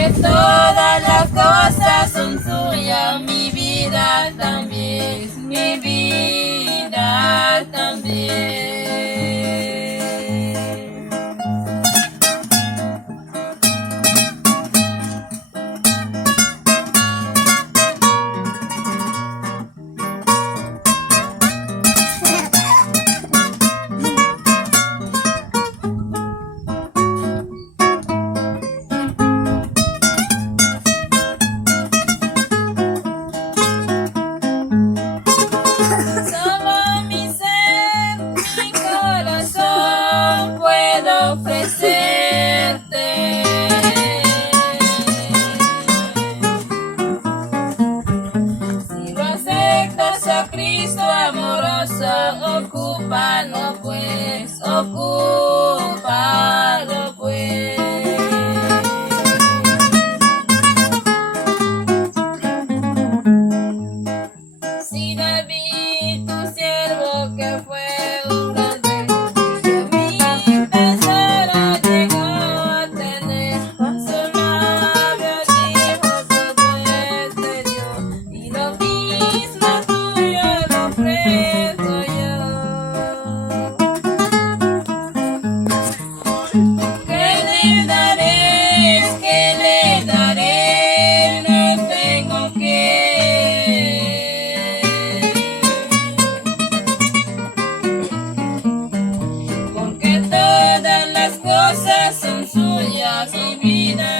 que todas las cosas son suyas, mi vida también, mi vida también. Solo mi ser, mi corazón puedo ofrecerte. Si lo aceptas a Cristo amoroso, ocúpalo pues, ocúpalo pues. Si David, tu siervo, que fue un gran rey, y a mí pensara llegó a tener, con sus labios dijo todo es de Dios, y lo mismo tuyo lo ofrezco yo. ¿Qué le daré? ¿Qué le daré? No tengo que. Porque todas las cosas son suyas, mi vida